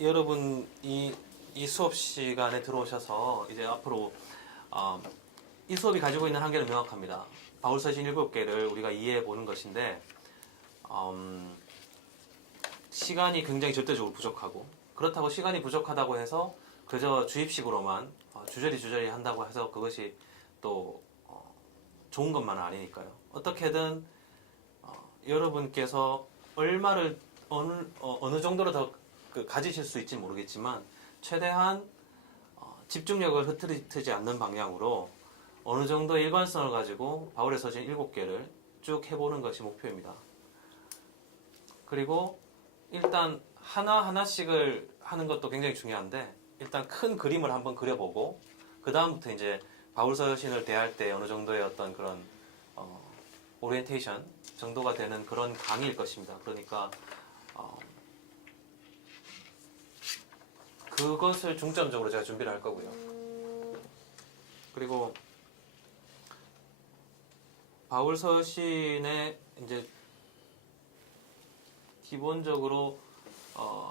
여러분 이 수업 시간에 들어오셔서 이제 앞으로 이 수업이 가지고 있는 한계는 명확합니다. 바울서신 7개를 우리가 이해해 보는 것인데 시간이 굉장히 절대적으로 부족하고, 그렇다고 시간이 부족하다고 해서 그저 주입식으로만 주저리 한다고 해서 그것이 또 좋은 것만은 아니니까요. 어떻게든 여러분께서 얼마를 어느 정도로 더 가지실 수 있지 모르겠지만 최대한 집중력을 흐트리지 않는 방향으로 어느 정도 일관성을 가지고 바울의 서신 7개를 쭉 해보는 것이 목표입니다. 그리고 일단 하나하나씩을 하는 것도 굉장히 중요한데, 일단 큰 그림을 한번 그려보고 그 다음부터 이제 바울 서신을 대할 때 어느 정도의 어떤 그런 오리엔테이션 정도가 되는 그런 강의일 것입니다. 그러니까 그것을 중점적으로 제가 준비를 할 거고요. 그리고 바울 서신의 이제 기본적으로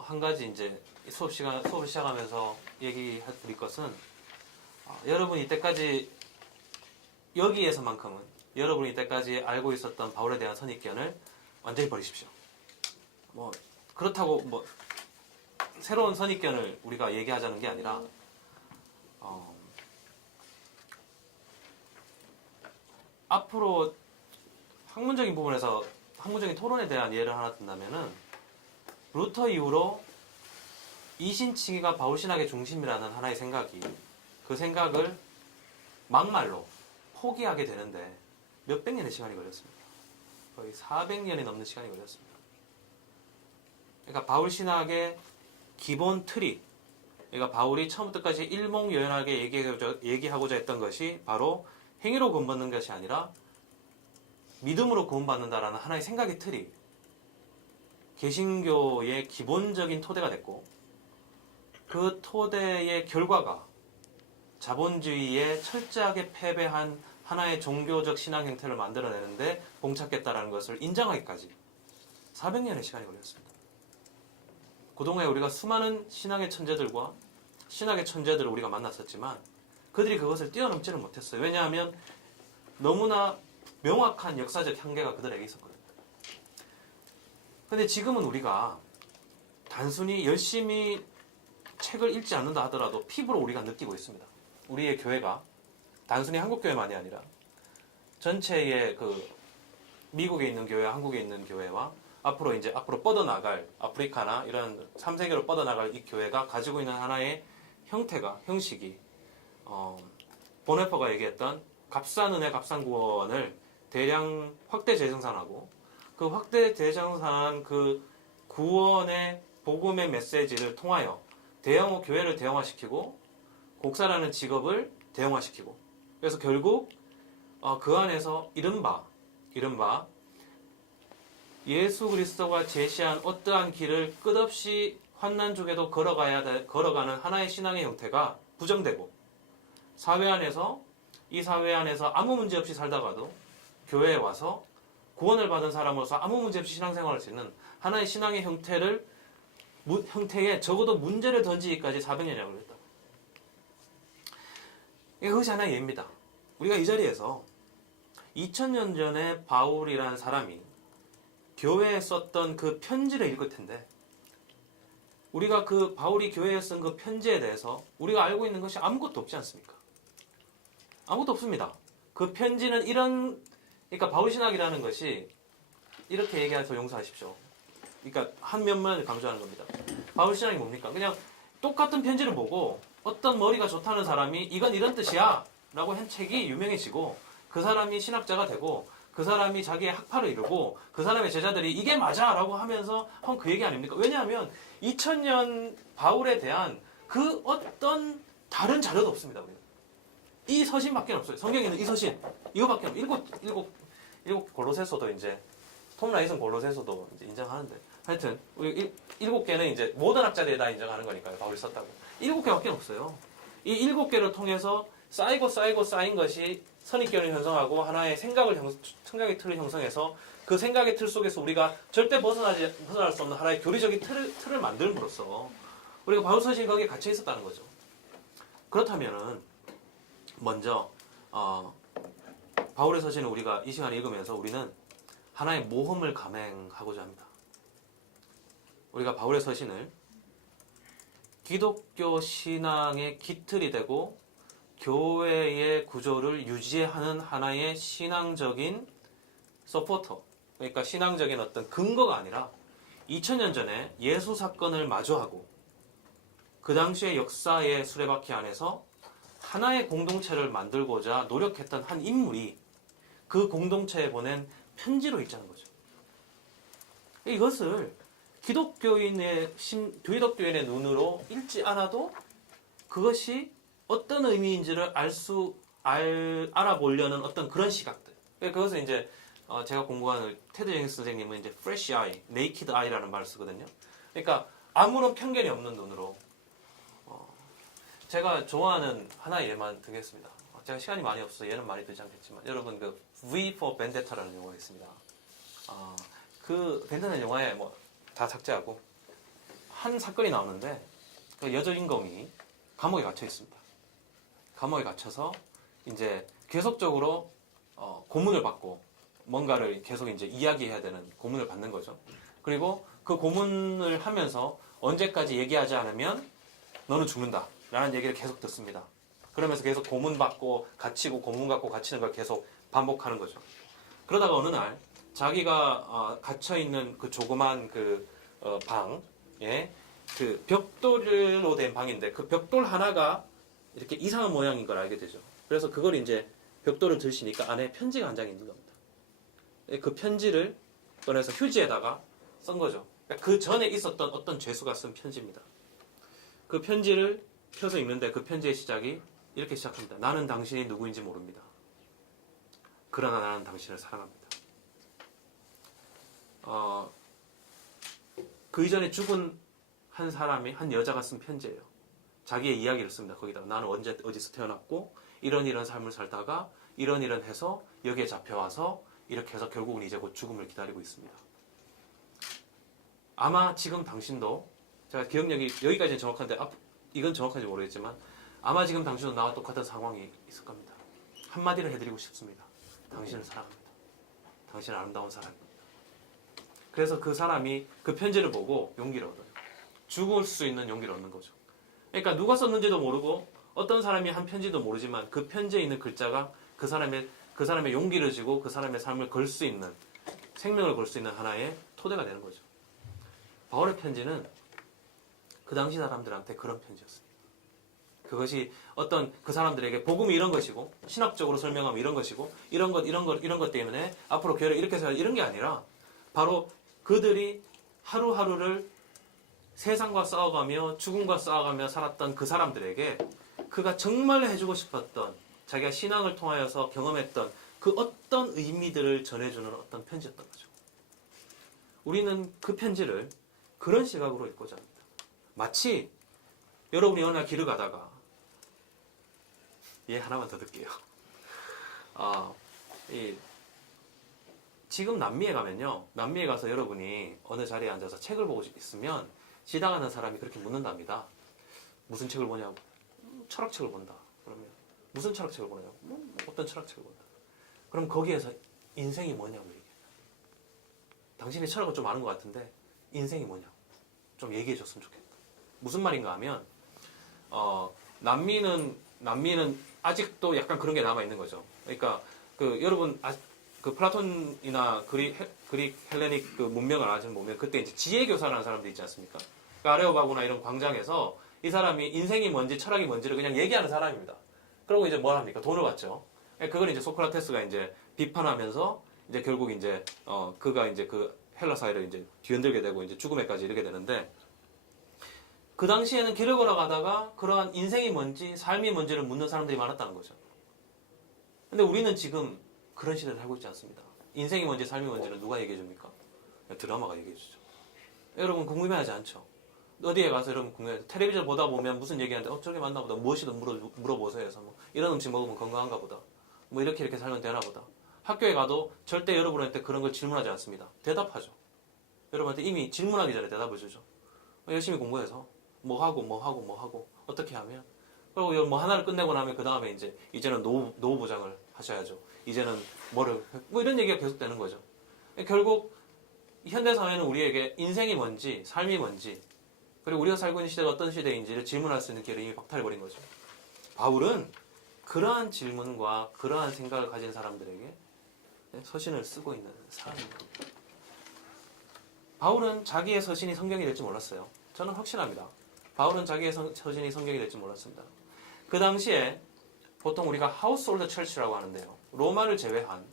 한 가지 이제 수업을 시작하면서 얘기할 드릴 것은 여러분이 이때까지 여기에서만큼은 여러분이 이때까지 알고 있었던 바울에 대한 선입견을 완전히 버리십시오. 그렇다고 새로운 선입견을 우리가 얘기하자는 게 아니라 앞으로 학문적인 부분에서 학문적인 토론에 대한 예를 하나 든다면은 루터 이후로 이신칭의가 바울신학의 중심이라는 하나의 생각이, 그 생각을 막말로 포기하게 되는데 몇백 년의 시간이 걸렸습니다. 거의 400년이 넘는 시간이 걸렸습니다. 그러니까 바울신학의 기본 틀이, 그러니까 바울이 처음부터 끝까지 일목요연하게 얘기하고자 했던 것이 바로 행위로 구원받는 것이 아니라 믿음으로 구원받는다라는 하나의 생각의 틀이 개신교의 기본적인 토대가 됐고, 그 토대의 결과가 자본주의에 철저하게 패배한 하나의 종교적 신앙 형태를 만들어내는데 봉착했다라는 것을 인정하기까지 400년의 시간이 걸렸습니다. 그동안에 우리가 수많은 신앙의 천재들과 신학의 천재들을 우리가 만났었지만 그들이 그것을 뛰어넘지를 못했어요. 왜냐하면 너무나 명확한 역사적 한계가 그들에게 있었거든요. 근데 지금은 우리가 단순히 열심히 책을 읽지 않는다 하더라도 피부로 우리가 느끼고 있습니다. 우리의 교회가 단순히 한국교회만이 아니라 전체의 미국에 있는 교회와 한국에 있는 교회와 앞으로 뻗어나갈 아프리카나 이런 3세계로 뻗어나갈 이 교회가 가지고 있는 하나의 형식이 보네퍼가 얘기했던 값싼 은혜 값싼 구원을 대량 확대 재생산하고, 그 확대 재생산한 그 구원의 복음의 메시지를 통하여 교회를 대형화시키고 곡사라는 직업을 대형화시키고, 그래서 결국 그 안에서 이른바 예수 그리스도가 제시한 어떠한 길을 끝없이 환난중에도 걸어가는 하나의 신앙의 형태가 부정되고, 이 사회 안에서 아무 문제 없이 살다가도 교회에 와서 구원을 받은 사람으로서 아무 문제 없이 신앙생활을 할 수 있는 하나의 신앙의 형태에 적어도 문제를 던지기까지 400년이 걸렸다. 그것이 하나의 예입니다. 우리가 이 자리에서 2000년 전에 바울이라는 사람이 교회에 썼던 그 편지를 읽을 텐데, 우리가 그 바울이 교회에 쓴 그 편지에 대해서 우리가 알고 있는 것이 아무것도 없지 않습니까? 아무것도 없습니다. 그 편지는 그러니까 바울신학이라는 것이 이렇게 얘기해서 용서하십시오. 그러니까 한 면만을 강조하는 겁니다. 바울신학이 뭡니까? 그냥 똑같은 편지를 보고 어떤 머리가 좋다는 사람이 이건 이런 뜻이야 라고 한 책이 유명해지고, 그 사람이 신학자가 되고, 그 사람이 자기의 학파를 이루고, 그 사람의 제자들이 이게 맞아 라고 하면서 한 그 얘기 아닙니까? 왜냐하면 2000년 바울에 대한 그 어떤 다른 자료도 없습니다. 우리는. 이 서신밖에 없어요. 성경에는 이 서신 이거밖에 없어요. 일곱 골로새서도 이제 톰 라이슨 골로새서도 이제 인정하는데, 하여튼 우리 7개는 이제 모든 학자들이 다 인정하는 거니까요. 바울이 썼다고. 7개밖에 없어요. 이 7개를 통해서 쌓인 것이 선입견을 형성하고 하나의 생각의 틀을 형성해서 그 생각의 틀 속에서 우리가 절대 벗어날 수 없는 하나의 교리적인 틀을 만들므로써 우리가 바울 서신이 거기에 갇혀 있었다는 거죠. 그렇다면은 먼저 바울의 서신을 우리가 이 시간에 읽으면서 우리는 하나의 모험을 감행하고자 합니다. 우리가 바울의 서신을 기독교 신앙의 기틀이 되고 교회의 구조를 유지하는 하나의 신앙적인 서포터, 그러니까 신앙적인 어떤 근거가 아니라 2000년 전에 예수 사건을 마주하고 그 당시의 역사의 수레바퀴 안에서 하나의 공동체를 만들고자 노력했던 한 인물이 그 공동체에 보낸 편지로 읽자는 거죠. 이것을 기독교인의 눈으로 읽지 않아도 그것이 어떤 의미인지를 알아보려는 어떤 그런 시각들. 그것을 이제 제가 공부하는 테드 제임스 선생님은 이제 fresh eye, naked eye라는 말을 쓰거든요. 그러니까 아무런 편견이 없는 눈으로. 제가 좋아하는 하나의 예만 드리겠습니다. 제가 시간이 많이 없어서 얘는 많이 들지 않겠지만 여러분 그 V for Vendetta라는 영화가 있습니다. 그 벤데타 영화에 뭐 다 삭제하고 한 사건이 나오는데 그 여자 주인공이 감옥에 갇혀 있습니다. 감옥에 갇혀서 이제 계속적으로 고문을 받고 뭔가를 계속 이제 이야기해야 되는 고문을 받는 거죠. 그리고 그 고문을 하면서 언제까지 얘기하지 않으면 너는 죽는다 라는 얘기를 계속 듣습니다. 그러면서 계속 고문받고 갇히고 고문받고 갇히는 걸 계속 반복하는 거죠. 그러다가 어느 날 자기가 갇혀있는 그 조그만 그 방에 그 벽돌로 된 방인데 그 벽돌 하나가 이렇게 이상한 모양인 걸 알게 되죠. 그래서 그걸 이제 벽돌을 드시니까 안에 편지가 한 장이 있는 겁니다. 그 편지를 꺼내서 휴지에다가 쓴 거죠. 그러니까 그 전에 있었던 어떤 죄수가 쓴 편지입니다. 그 편지를 펴서 읽는데 그 편지의 시작이 이렇게 시작합니다. 나는 당신이 누구인지 모릅니다. 그러나 나는 당신을 사랑합니다. 그 이전에 죽은 한 사람이, 한 여자가 쓴 편지예요. 자기의 이야기를 씁니다. 거기다가 나는 언제 어디서 태어났고 이런 삶을 살다가 이런 해서 여기에 잡혀와서 이렇게 해서 결국은 이제 곧 죽음을 기다리고 있습니다. 아마 지금 당신도 제가 기억력이 여기까지는 정확한데 이건 정확한지 모르겠지만 아마 지금 당신도 나와 똑같은 상황이 있을 겁니다. 한마디를 해드리고 싶습니다. 당신을 사랑합니다. 당신은 아름다운 사람입니다. 그래서 그 사람이 그 편지를 보고 용기를 얻어요. 죽을 수 있는 용기를 얻는 거죠. 그러니까 누가 썼는지도 모르고 어떤 사람이 한 편지도 모르지만 그 편지에 있는 글자가 그 사람의 용기를 주고 그 사람의 삶을 걸 수 있는, 생명을 걸 수 있는 하나의 토대가 되는 거죠. 바울의 편지는 그 당시 사람들한테 그런 편지였습니다. 그것이 어떤 그 사람들에게 복음이 이런 것이고 신학적으로 설명하면 이런 것이고 이런 것 때문에 앞으로 교회를 이렇게 해서 이런 게 아니라 바로 그들이 하루하루를 세상과 싸워가며 죽음과 싸워가며 살았던 그 사람들에게 그가 정말 해주고 싶었던 자기가 신앙을 통하여서 경험했던 그 어떤 의미들을 전해주는 어떤 편지였던 거죠. 우리는 그 편지를 그런 시각으로 읽고자 합니다. 마치 여러분이 어느 날 길을 가다가 하나만 더 듣게요. 지금 남미에 가면요. 남미에 가서 여러분이 어느 자리에 앉아서 책을 보고 있으면 지나가는 사람이 그렇게 묻는답니다. 무슨 책을 보냐고. 철학책을 본다. 그러면 무슨 철학책을 보냐고. 어떤 철학책을 본다. 그럼 거기에서 인생이 뭐냐고 얘기해요. 당신이 철학은 좀 아는 것 같은데 인생이 뭐냐고. 좀 얘기해 줬으면 좋겠다. 무슨 말인가 하면 남미는 아직도 약간 그런 게 남아 있는 거죠. 그러니까 여러분 그 플라톤이나 그릭 헬레닉 그 문명을 아시는 보면 그때 이제 지혜교사라는 사람들 있지 않습니까? 그 아레오바구나 이런 광장에서 이 사람이 인생이 뭔지 철학이 뭔지를 그냥 얘기하는 사람입니다. 그러고 이제 뭘 합니까? 돈을 받죠. 그걸 이제 소크라테스가 이제 비판하면서 이제 결국 이제 그가 이제 그 헬라 사회를 이제 뒤흔들게 되고 이제 죽음에까지 이르게 되는데 그 당시에는 길을 걸어가다가 그러한 인생이 뭔지 삶이 뭔지를 묻는 사람들이 많았다는 거죠. 근데 우리는 지금 그런 시대를 살고 있지 않습니다. 인생이 뭔지 삶이 뭔지는 누가 얘기해 줍니까? 드라마가 얘기해 주죠. 여러분 궁금해하지 않죠? 어디에 가서 여러분 궁금해하죠? 텔레비전 보다 보면 무슨 얘기하는데 저게 맞나 보다. 무엇이든 물어보세요 해서 뭐 이런 음식 먹으면 건강한가 보다. 뭐 이렇게 살면 되나 보다. 학교에 가도 절대 여러분한테 그런 걸 질문하지 않습니다. 대답하죠. 여러분한테 이미 질문하기 전에 대답을 주죠. 열심히 공부해서 뭐 하고 어떻게 하면 그리고 이거 뭐 하나를 끝내고 나면 그 다음에 이제는 노후 보장을 하셔야죠. 이제는 뭐 이런 얘기가 계속되는 거죠. 결국 현대 사회는 우리에게 인생이 뭔지 삶이 뭔지 그리고 우리가 살고 있는 시대가 어떤 시대인지를 질문할 수 있는 기회를 이미 박탈해버린 거죠. 바울은 그러한 질문과 그러한 생각을 가진 사람들에게 서신을 쓰고 있는 사람입니다. 바울은 자기의 서신이 성경이 될지 몰랐어요. 저는 확신합니다. 바울은 자기의 서신이 성경이 될지 몰랐습니다. 그 당시에 보통 우리가 하우스홀드 철치라고 하는데요. 로마를 제외한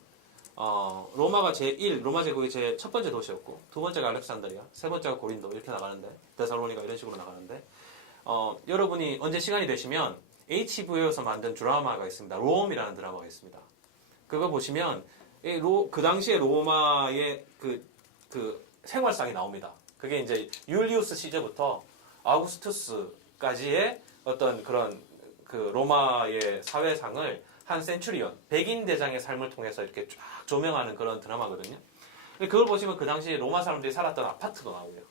로마가 로마 제국의 첫 번째 도시였고 두 번째가 알렉산드리아, 세 번째가 고린도 이렇게 나가는데 데살로니가 이런 식으로 나가는데 여러분이 언제 시간이 되시면 HBO에서 만든 드라마가 있습니다. 롬이라는 드라마가 있습니다. 그거 보시면 그 당시에 로마의 그 생활상이 나옵니다. 그게 이제 율리우스 시제부터 아우구스투스까지의 어떤 그런 그 로마의 사회상을 한 센츄리온, 백인 대장의 삶을 통해서 이렇게 쫙 조명하는 그런 드라마거든요. 그걸 보시면 그 당시 로마 사람들이 살았던 아파트도 나오고요.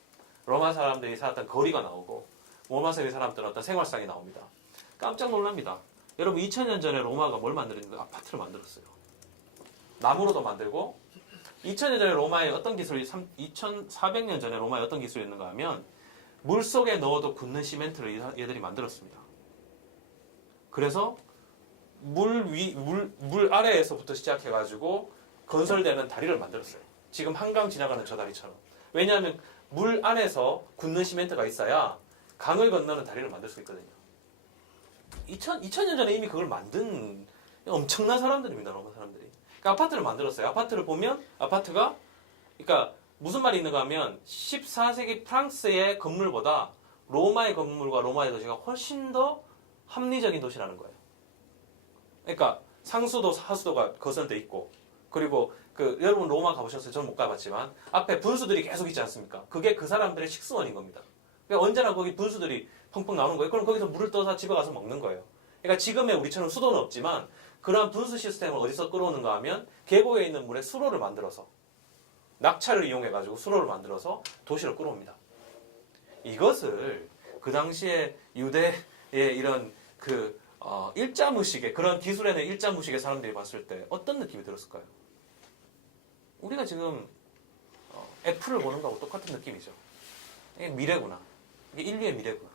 로마 사람들이 살았던 거리가 나오고 로마 사람들은 어떤 생활상이 나옵니다. 깜짝 놀랍니다. 여러분 2000년 전에 로마가 뭘 만들었는데 아파트를 만들었어요. 나무로도 만들고 2000년 전에 로마에 어떤 기술이 2400년 전에 로마에 어떤 기술이 있는가 하면 물속에 넣어도 굳는 시멘트를 얘들이 만들었습니다. 그래서 물 아래에서부터 시작해가지고 건설되는 다리를 만들었어요. 지금 한강 지나가는 저 다리처럼. 왜냐하면 물 안에서 굳는 시멘트가 있어야 강을 건너는 다리를 만들 수 있거든요. 2000년 전에 이미 그걸 만든 엄청난 사람들입니다. 로마 사람들이. 그러니까 아파트를 만들었어요. 아파트를 보면 아파트가 그러니까 무슨 말이 있는가 하면 14세기 프랑스의 건물보다 로마의 건물과 로마의 도시가 훨씬 더 합리적인 도시라는 거예요. 그러니까 상수도 하수도가 거선돼 있고 그리고 여러분 로마 가보셨어요? 저는 못 가봤지만 앞에 분수들이 계속 있지 않습니까? 그게 그 사람들의 식수원인 겁니다. 그러니까 언제나 거기 분수들이 펑펑 나오는 거예요. 그럼 거기서 물을 떠서 집에 가서 먹는 거예요. 그러니까 지금의 우리처럼 수도는 없지만 그러한 분수 시스템을 어디서 끌어오는가 하면 계곡에 있는 물에 수로를 만들어서 낙차를 이용해가지고 수로를 만들어서 도시를 끌어옵니다. 이것을 그 당시에 유대의 이런 일자무식의 그런 기술에는 일자무식의 사람들이 봤을 때 어떤 느낌이 들었을까요? 우리가 지금 애플을 보는 거하고 똑같은 느낌이죠. 이게 미래구나. 이게 인류의 미래구나.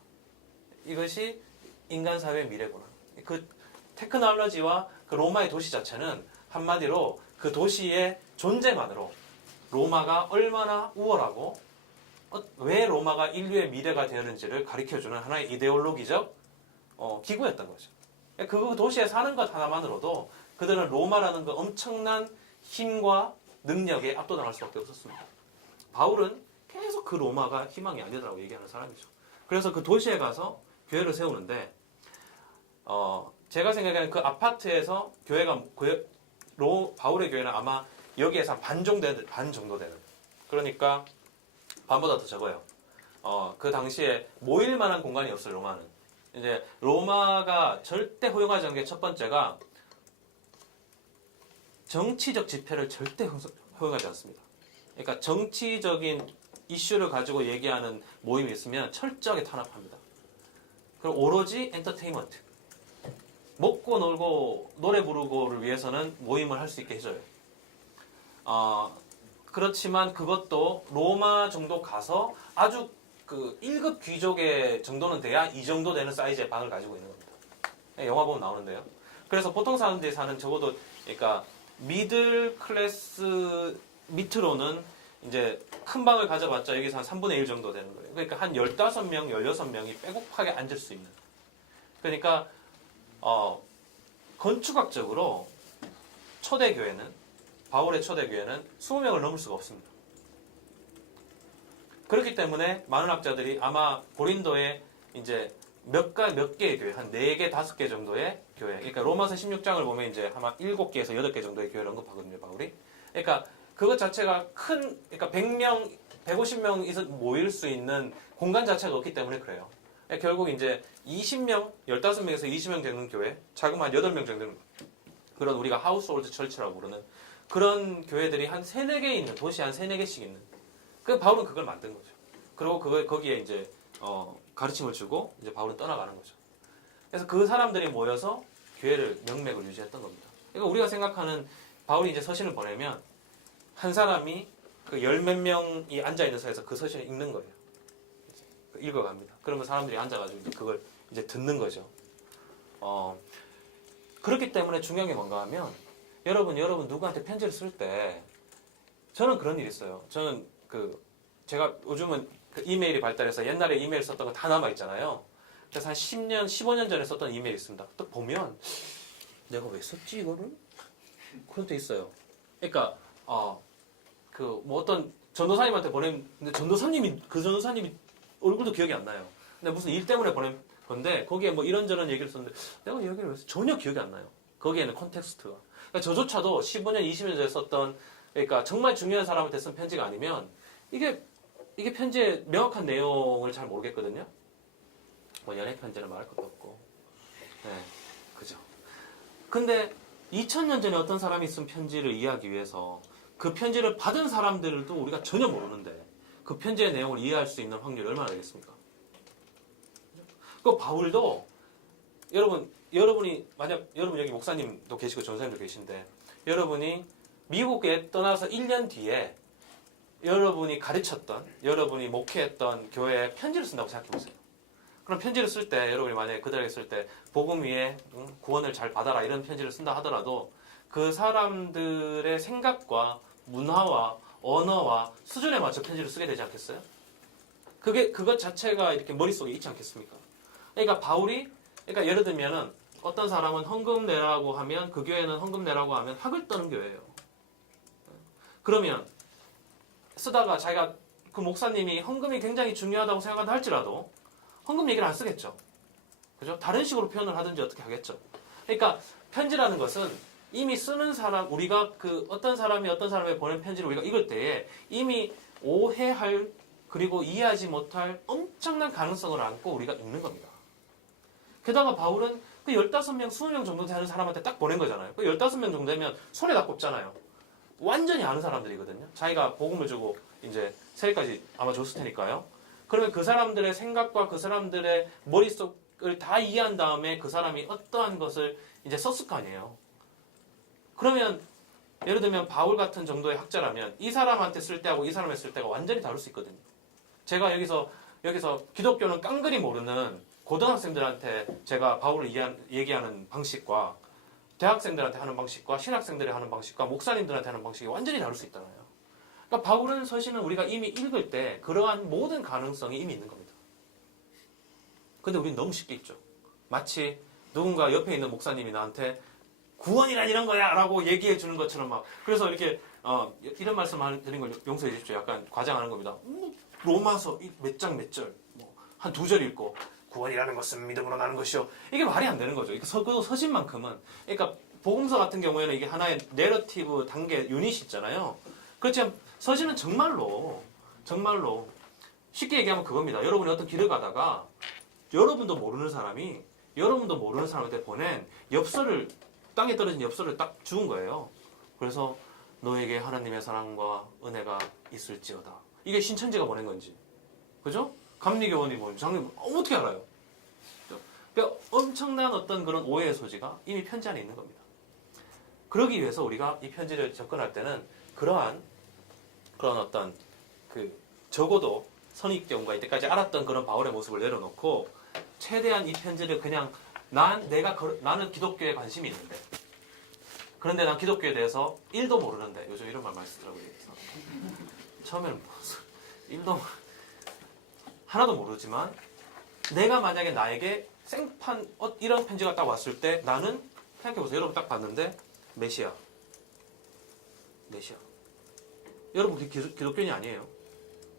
이것이 인간 사회의 미래구나. 그 테크놀로지와 그 로마의 도시 자체는 한마디로 그 도시의 존재만으로 로마가 얼마나 우월하고 왜 로마가 인류의 미래가 되었는지를 가르쳐주는 하나의 이데올로기적 기구였던 거죠. 그 도시에 사는 것 하나만으로도 그들은 로마라는 그 엄청난 힘과 능력에 압도당할 수밖에 없었습니다. 바울은 계속 그 로마가 희망이 아니더라고 얘기하는 사람이죠. 그래서 그 도시에 가서 교회를 세우는데 제가 생각하는 그 아파트에서 바울의 교회는 아마 여기에서 반 정도 되는 그러니까 반보다 더 적어요. 그 당시에 모일 만한 공간이 없어요. 로마는. 이제 로마가 절대 허용하지 않는 게 첫 번째가 정치적 집회를 절대 허용하지 않습니다. 그러니까 정치적인 이슈를 가지고 얘기하는 모임이 있으면 철저하게 탄압합니다. 그리고 오로지 엔터테인먼트 먹고 놀고 노래 부르고를 위해서는 모임을 할 수 있게 해줘요. 그렇지만 그것도 로마 정도 가서 아주 그 1급 귀족의 정도는 돼야 이 정도 되는 사이즈의 방을 가지고 있는 겁니다. 영화 보면 나오는데요. 그래서 보통 사람들이 사는 적어도 그러니까 미들 클래스 밑으로는 이제 큰 방을 가져봤자 여기서 한 3분의 1 정도 되는 거예요. 그러니까 한 15명, 16명이 빼곡하게 앉을 수 있는. 그러니까 건축학적으로 바울의 초대교회는 20명을 넘을 수가 없습니다. 그렇기 때문에 많은 학자들이 아마 고린도에 이제 몇 개의 교회, 한 4개, 5개 정도의 교회. 그러니까 로마서 16장을 보면 이제 아마 7개에서 8개 정도의 교회를 언급하거든요, 바울이. 그러니까 그것 자체가 그러니까 100명, 150명 모일 수 있는 공간 자체가 없기 때문에 그래요. 그러니까 결국 이제 20명, 15명에서 20명 되는 교회, 자그마한 8명 정도는 그런 우리가 하우스홀드 철치라고 부르는 그런 교회들이 한 3, 4개 있는, 도시에 한 3, 4개씩 있는. 그 바울은 그걸 만든 거죠. 그리고 거기에 이제 가르침을 주고 이제 바울은 떠나가는 거죠. 그래서 그 사람들이 모여서 교회를 명맥을 유지했던 겁니다. 그러니까 우리가 생각하는 바울이 이제 서신을 보내면 한 사람이 그 열 몇 명이 앉아 있는 서에서 그 서신을 읽는 거예요. 읽어갑니다. 그러면 사람들이 앉아가지고 이제 그걸 이제 듣는 거죠. 그렇기 때문에 중요한 게 뭔가 하면 여러분 누구한테 편지를 쓸 때 저는 그런 일이 있어요. 저는 제가 요즘은 그 이메일이 발달해서 옛날에 이메일 썼던 거 다 남아 있잖아요. 그래서 한 10년, 15년 전에 썼던 이메일이 있습니다. 또 보면 내가 왜 썼지 이거를? 그런 데 있어요. 그러니까 뭐 어떤 전도사님한테 보낸 근데 그 전도사님이 얼굴도 기억이 안 나요. 근데 무슨 일 때문에 보낸 건데 거기에 뭐 이런저런 얘기를 썼는데 내가 이 얘기를 왜 했어? 전혀 기억이 안 나요. 거기에는 콘텍스트가. 그러니까 저조차도 15년, 20년 전에 썼던 그러니까 정말 중요한 사람한테 쓴 편지가 아니면 이게 편지의 명확한 내용을 잘 모르겠거든요. 뭐 연애 편지는 말할 것도 없고. 네, 그죠. 근데 2000년 전에 어떤 사람이 쓴 편지를 이해하기 위해서 그 편지를 받은 사람들도 우리가 전혀 모르는데 그 편지의 내용을 이해할 수 있는 확률이 얼마나 되겠습니까? 그 바울도 여러분이 만약 여러분 여기 목사님도 계시고 전사님도 계신데 여러분이 미국에 떠나서 1년 뒤에 여러분이 가르쳤던 여러분이 목회했던 교회에 편지를 쓴다고 생각해 보세요. 그럼 편지를 쓸 때 여러분이 만약에 그들에게 쓸 때 복음 위에 구원을 잘 받아라 이런 편지를 쓴다 하더라도 그 사람들의 생각과 문화와 언어와 수준에 맞춰 편지를 쓰게 되지 않겠어요? 그것 자체가 이렇게 머릿속에 있지 않겠습니까? 그러니까 그러니까 예를 들면은 어떤 사람은 헌금 내라고 하면 그 교회는 헌금 내라고 하면 학을 떠는 교회예요. 그러면 쓰다가 자기가 그 목사님이 헌금이 굉장히 중요하다고 생각한다 할지라도 헌금 얘기를 안 쓰겠죠. 그죠? 다른 식으로 표현을 하든지 어떻게 하겠죠. 그러니까 편지라는 것은 이미 쓰는 사람, 우리가 어떤 사람이 어떤 사람에게 보낸 편지를 우리가 읽을 때에 이미 오해할 그리고 이해하지 못할 엄청난 가능성을 안고 우리가 읽는 겁니다. 게다가 바울은 그 15명, 20명 정도 되는 사람한테 딱 보낸 거잖아요. 그 15명 정도 되면 손에 다 꼽잖아요. 완전히 아는 사람들이거든요. 자기가 복음을 주고 이제 세례까지 아마 줬을 테니까요. 그러면 그 사람들의 생각과 그 사람들의 머릿속을 다 이해한 다음에 그 사람이 어떠한 것을 이제 썼을 거 아니에요. 그러면 예를 들면 바울 같은 정도의 학자라면 이 사람한테 쓸 때하고 이 사람한테 쓸 때가 완전히 다를 수 있거든요. 제가 여기서 기독교는 깡그리 모르는 고등학생들한테 제가 바울을 얘기하는 방식과 대학생들한테 하는 방식과 신학생들이 하는 방식과 목사님들한테 하는 방식이 완전히 다를 수 있잖아요. 그러니까 바울은 서신은 우리가 이미 읽을 때 그러한 모든 가능성이 이미 있는 겁니다. 근데 우리는 너무 쉽게 읽죠. 마치 누군가 옆에 있는 목사님이 나한테 구원이란 이런 거야 라고 얘기해 주는 것처럼 막 그래서 이렇게 이런 말씀 드린 걸 용서해 주십시오. 약간 과장하는 겁니다. 로마서 몇 장 몇 절 한 2절 읽고 구원이라는 것은 믿음으로 나는 것이요. 이게 말이 안 되는 거죠. 그 서신만큼은. 그러니까 복음서 같은 경우에는 이게 하나의 내러티브 단계 유닛이 있잖아요. 그렇지만 서신은 정말로 쉽게 얘기하면 그겁니다. 여러분이 어떤 길을 가다가 여러분도 모르는 사람한테 보낸 엽서를 땅에 떨어진 엽서를 딱 주운 거예요. 그래서 너에게 하나님의 사랑과 은혜가 있을지어다. 이게 신천지가 보낸 건지. 그죠? 감리교원이 뭔지 장로님 어떻게 알아요? 그러니까 엄청난 어떤 그런 오해의 소지가 이미 편지 안에 있는 겁니다. 그러기 위해서 우리가 이 편지를 접근할 때는 그런 어떤 적어도 선입견과 이때까지 알았던 그런 바울의 모습을 내려놓고 최대한 이 편지를 그냥 나는 기독교에 관심이 있는데 그런데 난 기독교에 대해서 1도 모르는데 요즘 이런 말 많이 쓰더라고요. 처음에는 하나도 모르지만 내가 만약에 나에게 생판 이런 편지가 딱 왔을 때 나는 생각해보세요. 여러분 딱 봤는데 메시아 여러분 기독교인이 아니에요.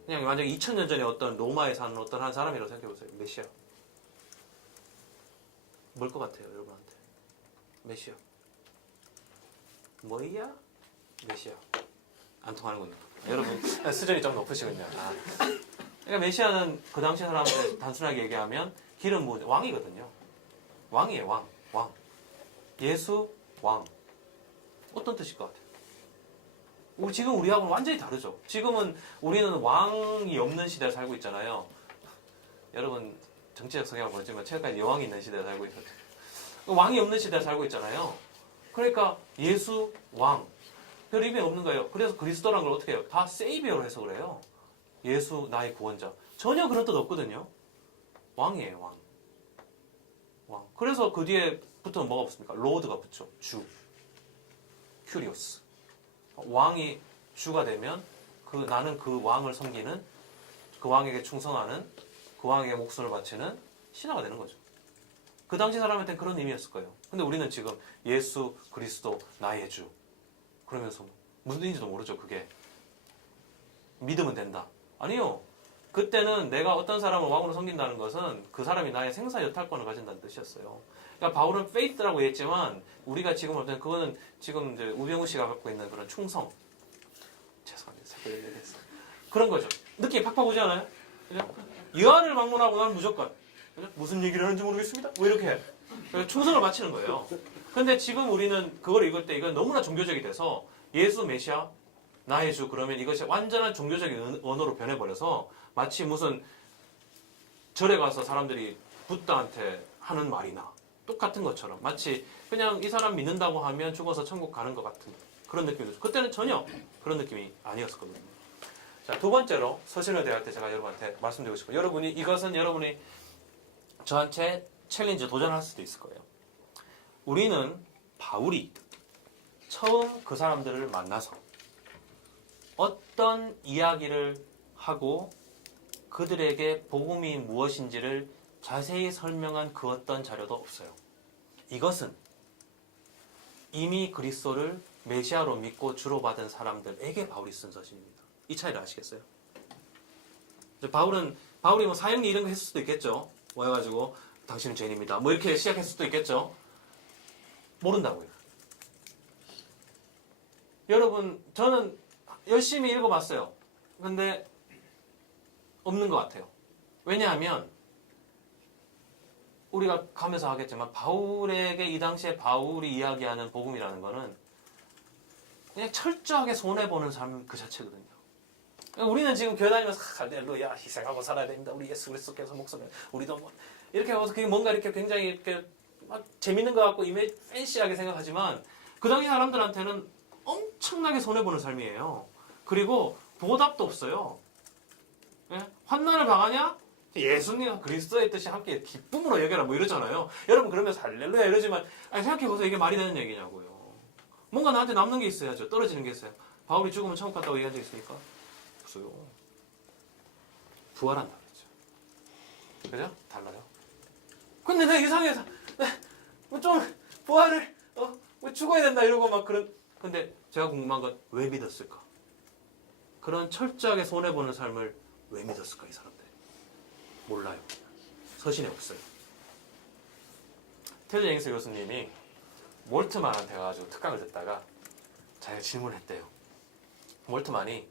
그냥 만약에 2000년 전에 어떤 로마에 사는 어떤 한 사람이라고 생각해보세요. 메시아 뭘 것 같아요 여러분한테? 메시아 뭐야? 메시아 안 통하는군요. 여러분 수준이 좀 높으시군요. 그러니까 메시아는 그 당시 사람들 단순하게 얘기하면 길은 왕이거든요. 왕이에요. 왕. 예수 왕. 어떤 뜻일 것 같아요? 지금 우리하고는 완전히 다르죠. 지금은 우리는 왕이 없는 시대를 살고 있잖아요. 여러분 정치적 성향을 모르지만 최근까지 여왕이 있는 시대에 살고 있거든요. 왕이 없는 시대에 살고 있잖아요. 그러니까 예수 왕 별 의미 없는 거예요. 그래서 그리스도란 걸 어떻게 해요? 다 세이비어로 해석을 해요. 예수 나의 구원자. 전혀 그런 뜻 없거든요. 왕이에요, 왕. 왕. 그래서 그 뒤에 붙으면 뭐가 붙습니까? 로드가 붙죠. 주. 큐리오스. 왕이 주가 되면 나는 그 왕을 섬기는, 그 왕에게 충성하는, 그 왕에게 목숨을 바치는 신하가 되는 거죠. 그 당시 사람한테는 그런 의미였을 거예요. 근데 우리는 지금 예수 그리스도 나의 주 그러면서 무슨 뜻인지도 모르죠. 그게 믿으면 된다. 아니요. 그때는 내가 어떤 사람을 왕으로 섬긴다는 것은 그 사람이 나의 생사 여탈권을 가진다는 뜻이었어요. 그러니까 바울은 faith라고 했지만 우리가 지금 어떤 그거는 지금 이제 우병우 씨가 갖고 있는 그런 충성. 죄송합니다. 그런 거죠. 느낌이 팍팍 오지 않아요? 그죠? 여하를 막론하고 나는 무조건 그죠? 무슨 얘기를 하는지 모르겠습니다. 뭐 이렇게 해. 충성을 바치는 거예요. 근데 지금 우리는 그걸 읽을 때 이건 너무나 종교적이 돼서 예수 메시아 나의 주 그러면 이것이 완전한 종교적인 언어로 변해버려서 마치 무슨 절에 가서 사람들이 붓다한테 하는 말이나 똑같은 것처럼 마치 그냥 이 사람 믿는다고 하면 죽어서 천국 가는 것 같은 그런 느낌이 들죠. 그때는 전혀 그런 느낌이 아니었거든요. 자, 두 번째로 서신을 대할 때 제가 여러분한테 말씀드리고 싶어요. 이것은 여러분이 저한테 챌린지 도전할 수도 있을 거예요. 우리는 바울이 처음 그 사람들을 만나서 어떤 이야기를 하고 그들에게 복음이 무엇인지를 자세히 설명한 그 어떤 자료도 없어요. 이것은 이미 그리스도를 메시아로 믿고 주로 받은 사람들에게 바울이 쓴 서신입니다. 이 차이를 아시겠어요? 바울이 뭐 사형리 이런 거 했을 수도 있겠죠. 와가지고 당신은 죄인입니다. 뭐 이렇게 시작했을 수도 있겠죠. 모른다고요. 여러분, 저는 열심히 읽어봤어요. 근데 없는 것 같아요. 왜냐하면 우리가 가면서 하겠지만 바울에게 이 당시에 바울이 이야기하는 복음이라는 거는 그냥 철저하게 손해보는 삶 그 자체거든요. 우리는 지금 교회 다니면서 할렐루야 희생하고 살아야 됩니다. 우리 예수 그리스도께서 목숨을 우리도 뭐 이렇게 하고서 그게 뭔가 이렇게 굉장히 이렇게 막 재밌는 것 같고 이메 팬시하게 생각하지만 그 당시 사람들한테는 엄청나게 손해보는 삶이에요. 그리고 보답도 없어요. 예? 환난을 당하냐? 예수님과 그리스도의 뜻이 함께 기쁨으로 여겨라 뭐 이러잖아요. 여러분 그러면서 할렐루야 이러지만 생각해보세요. 이게 말이 되는 얘기냐고요. 뭔가 나한테 남는 게 있어야죠. 떨어지는 게 있어요. 바울이 죽으면 천국 갔다고 얘기한 적 있습니까? 없어요. 부활한다 그랬죠. 그죠? 달라요. 근데 내가 이상해서 좀 부활을 죽어야 된다 이러고 막 근데 제가 궁금한 건 왜 믿었을까? 그런 철저하게 손해보는 삶을 왜 믿었을까 이 사람들? 몰라요. 서신에 없어요. 테드 앵스 교수님이 몰트만한테 가가지고 특강을 듣다가 자기가 질문했대요. 몰트만이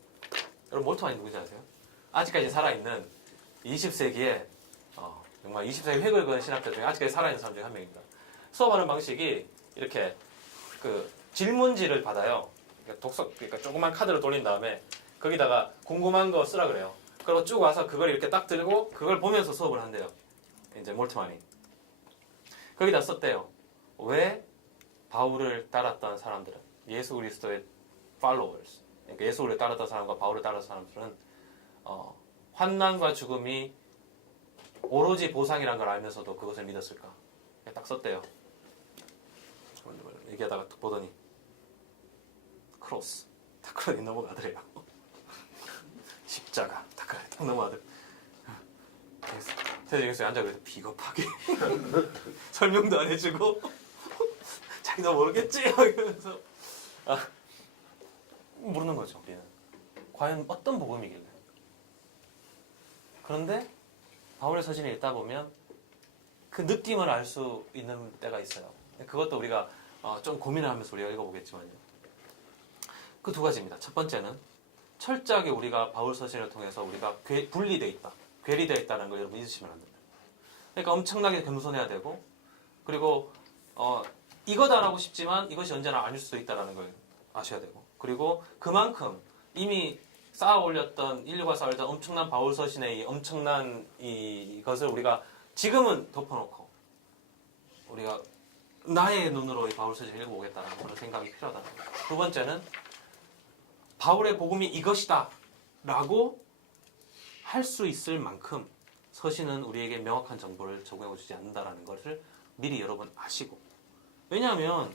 여러분 몰트만이 누군지 아세요? 아직까지 살아있는 20세기에 정말 20세기 획을 그은 신학자 중에 아직까지 살아있는 사람 중에 한 명입니다. 수업하는 방식이 이렇게 그 질문지를 받아요. 그러니까 조그만 카드를 돌린 다음에 거기다가 궁금한 거 쓰라 그래요. 그리고 쭉 와서 그걸 이렇게 딱 들고 그걸 보면서 수업을 한대요. 이제 몰트만이. 거기다 썼대요. 왜 바울을 따랐던 사람들은 예수 그리스도의 followers, 그러니까 예수를 따랐던 사람과 바울을 따랐던 사람들은 환난과 죽음이 오로지 보상이란 걸 알면서도 그것을 믿었을까? 딱 썼대요. 얘기하다가 딱 보더니 크로스 딱 그러니 넘어가더래요. 십자가 딱 넘어가더래요. 테드 앵스에 앉아 그래서 비겁하게 설명도 안 해주고 자기도 모르겠지 이러면서 모르는 거죠. 우리는 과연 어떤 복음이길래. 그런데 바울의 서신을 읽다 보면 그 느낌을 알 수 있는 때가 있어요. 그것도 우리가 좀 고민을 하면서 우리가 읽어보겠지만요. 그 두 가지입니다. 첫 번째는 철저하게 우리가 바울 서신을 통해서 우리가 분리되어 있다. 괴리되어 있다는 걸 여러분 잊으시면 안 됩니다. 그러니까 엄청나게 겸손해야 되고 그리고 이거다라고 싶지만 이것이 언제나 아닐 수도 있다는 걸 아셔야 되고 그리고 그만큼 이미 쌓아 올렸던 인류가 쌓아 올렸던 엄청난 바울 서신의 이 엄청난 이것을 우리가 지금은 덮어놓고 우리가 나의 눈으로 이 바울 서신을 읽어보겠다는 그런 생각이 필요하다. 두 번째는 바울의 복음이 이것이다 라고 할 수 있을 만큼 서신은 우리에게 명확한 정보를 제공해 주지 않는다라는 것을 미리 여러분 아시고, 왜냐하면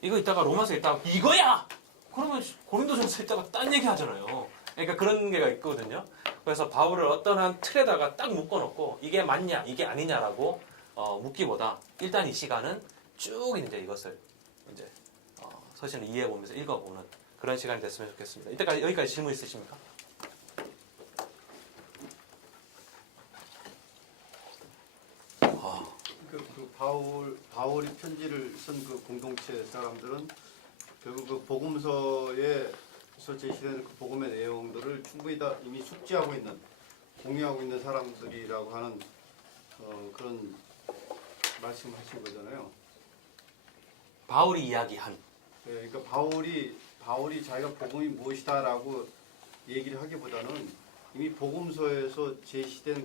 이거 있다가 로마서 있다가 이거야! 그러면 고린도전서 있다가 딴 얘기 하잖아요. 그러니까 그런 게가 있거든요. 그래서 바울을 어떤 한 틀에다가 딱 묶어놓고 이게 맞냐 이게 아니냐라고 묻기보다 일단 이 시간은 쭉 이제 이것을 이제 서신을 이해해 보면서 읽어보는 그런 시간이 됐으면 좋겠습니다. 이때까지 여기까지 질문 있으십니까? 바울이 편지를 쓴 그 공동체 사람들은 결국 그 복음서에서 제시되는 그 복음의 내용들을 충분히 다 이미 숙지하고 있는, 공유하고 있는 사람들이라고 하는 그런 말씀하신 거잖아요. 바울이 이야기한. 네, 그러니까 바울이 자기가 복음이 무엇이다라고 얘기를 하기보다는 이미 복음서에서 제시된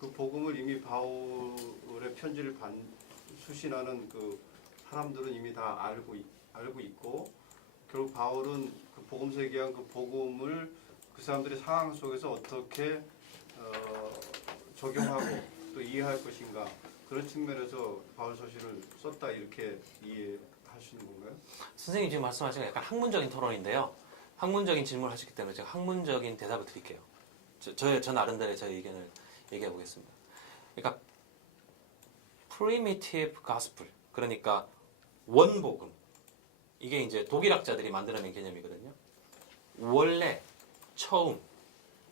그 복음을 이미 바울의 편지를 수신하는 그 사람들은 이미 다 알고 있고, 결국 바울은 그 복음서에 의한 그 복음을 그 사람들의 상황 속에서 어떻게 적용하고 또 이해할 것인가, 그런 측면에서 바울 서신을 썼다 이렇게 이해할 수 있는 건가요? 선생님 지금 말씀하신 건 약간 학문적인 토론인데요. 학문적인 질문을 하셨기 때문에 제가 학문적인 대답을 드릴게요. 저 나름대로의 저의 의견을 얘기해 보겠습니다. 그러니까 primitive gospel, 그러니까 원복음, 이게 이제 독일학자들이 만들어낸 개념이거든요. 원래 처음,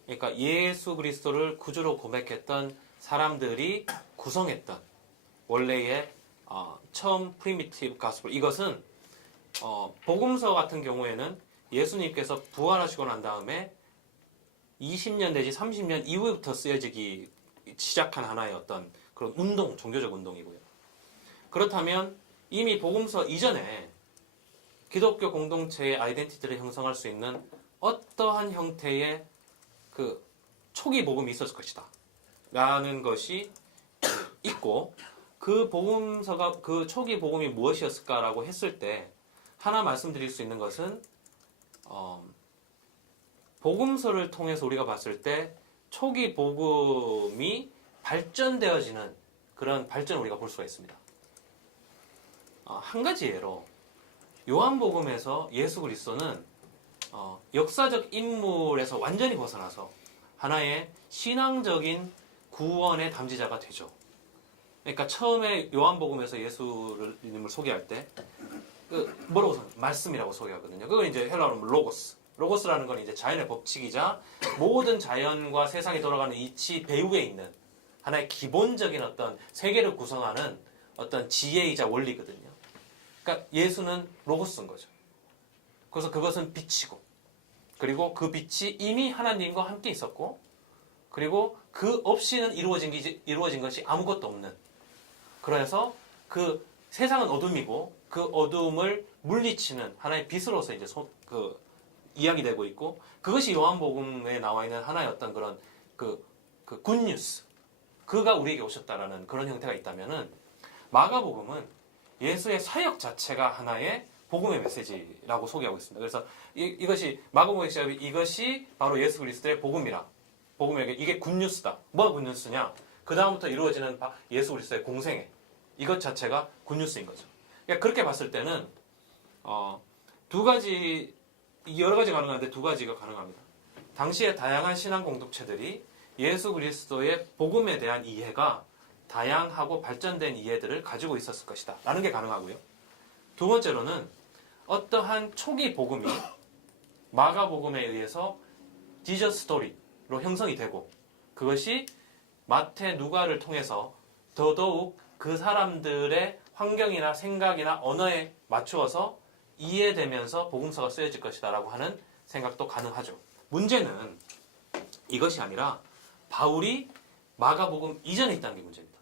그러니까 예수 그리스도를 구주로 고백했던 사람들이 구성했던 원래의 처음 primitive gospel, 이것은 복음서 같은 경우에는 예수님께서 부활하시고 난 다음에 20년 내지 30년 이후부터 쓰여지기 시작한 하나의 어떤 그런 운동, 종교적 운동이고요. 그렇다면 이미 복음서 이전에 기독교 공동체의 아이덴티티를 형성할 수 있는 어떠한 형태의 그 초기 복음이 있었을 것이다 라는 것이 있고, 그 복음서가 그 초기 복음이 무엇이었을까라고 했을 때 하나 말씀드릴 수 있는 것은 복음서를 통해서 우리가 봤을 때 초기 복음이 발전되어지는 그런 발전을 우리가 볼 수가 있습니다. 한 가지 예로 요한복음에서 예수 그리스도는 역사적 인물에서 완전히 벗어나서 하나의 신앙적인 구원의 담지자가 되죠. 그러니까 처음에 요한복음에서 예수님을 소개할 때 뭐라고 말씀이라고 소개하거든요. 그걸 이제 헬라어로 로고스라는 건 이제 자연의 법칙이자 모든 자연과 세상이 돌아가는 이치 배후에 있는 하나의 기본적인 어떤 세계를 구성하는 어떤 지혜이자 원리거든요. 그러니까 예수는 로고스인 거죠. 그래서 그것은 빛이고, 그리고 그 빛이 이미 하나님과 함께 있었고, 그리고 그 없이는 이루어진 것이 아무것도 없는, 그래서 그 세상은 어둠이고 그 어둠을 물리치는 하나의 빛으로서 이제 이야기되고 있고, 그것이 요한복음에 나와 있는 하나의 어떤 그런 그 굿뉴스, 그가 우리에게 오셨다라는 그런 형태가 있다면은, 마가복음은 예수의 사역 자체가 하나의 복음의 메시지라고 소개하고 있습니다. 그래서 이것이 마가복음의 시작이 이것이 바로 예수 그리스도의 복음이라, 복음에게 이게 굿뉴스다. 뭐가 굿뉴스냐? 그 다음부터 이루어지는 예수 그리스도의 공생애, 이것 자체가 굿뉴스인 거죠. 그러니까 그렇게 봤을 때는 두 가지, 여러 가지 가능한데 두 가지가 가능합니다. 당시에 다양한 신앙 공동체들이 예수 그리스도의 복음에 대한 이해가 다양하고 발전된 이해들을 가지고 있었을 것이다 라는 게 가능하고요. 두 번째로는 어떠한 초기 복음이 마가복음에 의해서 지저스 스토리로 형성이 되고, 그것이 마태, 누가를 통해서 더더욱 그 사람들의 환경이나 생각이나 언어에 맞추어서 이해되면서 복음서가 쓰여질 것이다 라고 하는 생각도 가능하죠. 문제는 이것이 아니라 바울이 마가복음 이전에 있다는 게 문제입니다.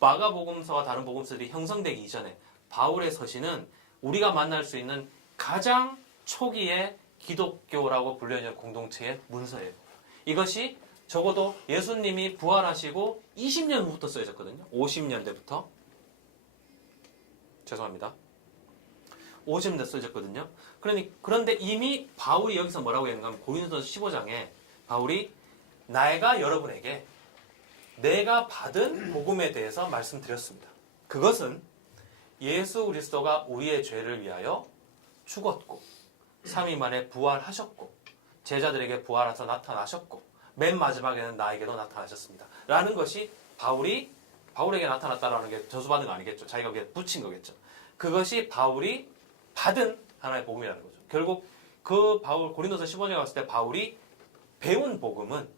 마가복음서와 다른 복음서들이 형성되기 이전에 바울의 서신은 우리가 만날 수 있는 가장 초기의 기독교라고 불리는 공동체의 문서예요. 이것이 적어도 예수님이 부활하시고 20년 후부터 써졌거든요. 50년대부터. 죄송합니다. 50년대 써졌거든요. 그런데 이미 바울이 여기서 뭐라고 했는가 하면 고린도서 15장에 바울이 내가 여러분에게 내가 받은 복음에 대해서 말씀드렸습니다. 그것은 예수 그리스도가 우리의 죄를 위하여 죽었고 3일 만에 부활하셨고 제자들에게 부활해서 나타나셨고 맨 마지막에는 나에게도 나타나셨습니다. 라는 것이 바울에게 나타났다라는 게 저수받은 거 아니겠죠. 자기가 그게 붙인 거겠죠. 그것이 바울이 받은 하나의 복음이라는 거죠. 결국 그 바울 고린도서 15장에 갔을 때 바울이 배운 복음은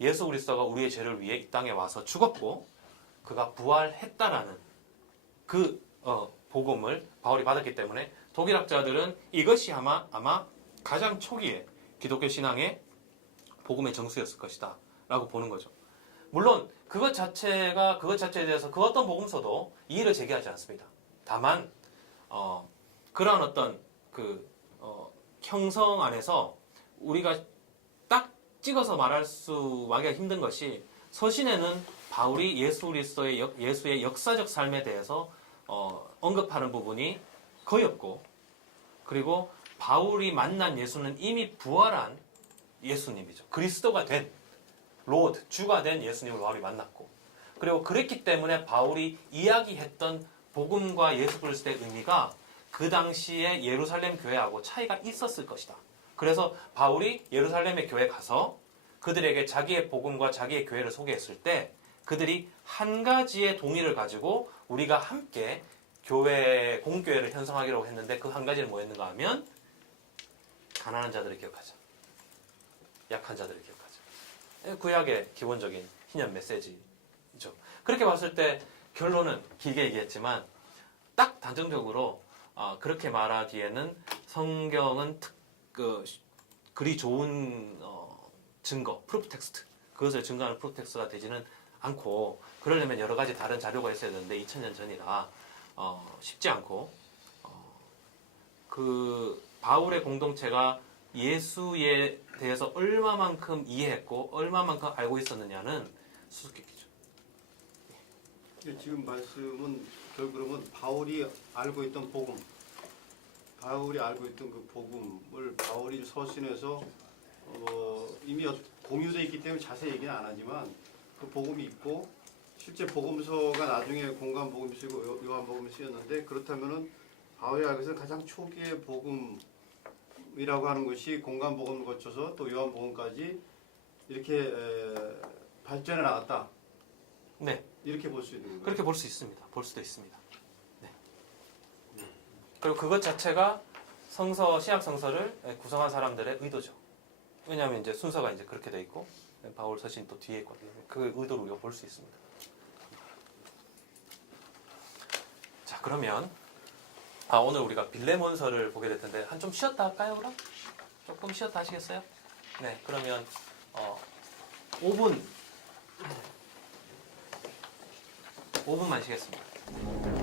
예수 그리스도가 우리의 죄를 위해 이 땅에 와서 죽었고 그가 부활했다라는 그 복음을 바울이 받았기 때문에 독일학자들은 이것이 아마 가장 초기에 기독교 신앙의 복음의 정수였을 것이다 라고 보는 거죠. 물론 그것 자체에 대해서 그 어떤 복음서도 이의를 제기하지 않습니다. 다만 그러한 어떤 형성 안에서 우리가 딱 찍어서 말하기가 힘든 것이 서신에는 바울이 예수 그리스도의 예수의 역사적 삶에 대해서 언급하는 부분이 거의 없고, 그리고 바울이 만난 예수는 이미 부활한 예수님이죠. 그리스도가 된 로드, 주가 된 예수님을 바울이 만났고, 그리고 그랬기 때문에 바울이 이야기했던 복음과 예수 그리스도의 의미가 그 당시에 예루살렘 교회하고 차이가 있었을 것이다. 그래서 바울이 예루살렘의 교회에 가서 그들에게 자기의 복음과 자기의 교회를 소개했을 때 그들이 한 가지의 동의를 가지고 우리가 함께 공교회를 형성하기로 했는데 그 한 가지는 뭐였는가 하면 가난한 자들을 기억하자. 약한 자들을 기억하자. 구약의 기본적인 신약 메시지죠. 그렇게 봤을 때 결론은 길게 얘기했지만 딱 단정적으로 그렇게 말하기에는 성경은 그리 좋은 증거, 프루프 텍스트, 그것을 증거하는 프루프 텍스트가 되지는 않고, 그러려면 여러 가지 다른 자료가 있어야 되는데 2000년 전이라 쉽지 않고, 그 바울의 공동체가 예수에 대해서 얼마만큼 이해했고 얼마만큼 알고 있었느냐는 수수께끼죠. 지금 말씀은 결국은 바울이 알고 있던 복음, 바울이 알고 있던 그 복음을 바울이 서신에서 이미 공유되어 있기 때문에 자세히 얘기는 안 하지만 그 복음이 있고, 실제 복음서가 나중에 공간 복음서고 요한 복음서였는데, 그렇다면은 바울이 알고 있는 가장 초기의 복음이라고 하는 것이 공간 복음을 거쳐서 또 요한 복음까지 이렇게 발전해 나갔다. 네. 이렇게 볼 수 있는 거예요. 그렇게 볼 수 있습니다. 볼 수도 있습니다. 네. 그리고 그것 자체가 신약 성서를 구성한 사람들의 의도죠. 왜냐하면 이제 순서가 이제 그렇게 돼 있고 바울 서신 또 뒤에 있거든요. 그 의도를 우리가 볼 수 있습니다. 자, 그러면 오늘 우리가 빌레몬서를 보게 될 텐데 한 좀 쉬었다 할까요, 그럼? 조금 쉬었다 하시겠어요? 네, 그러면 5분만 쉬겠습니다.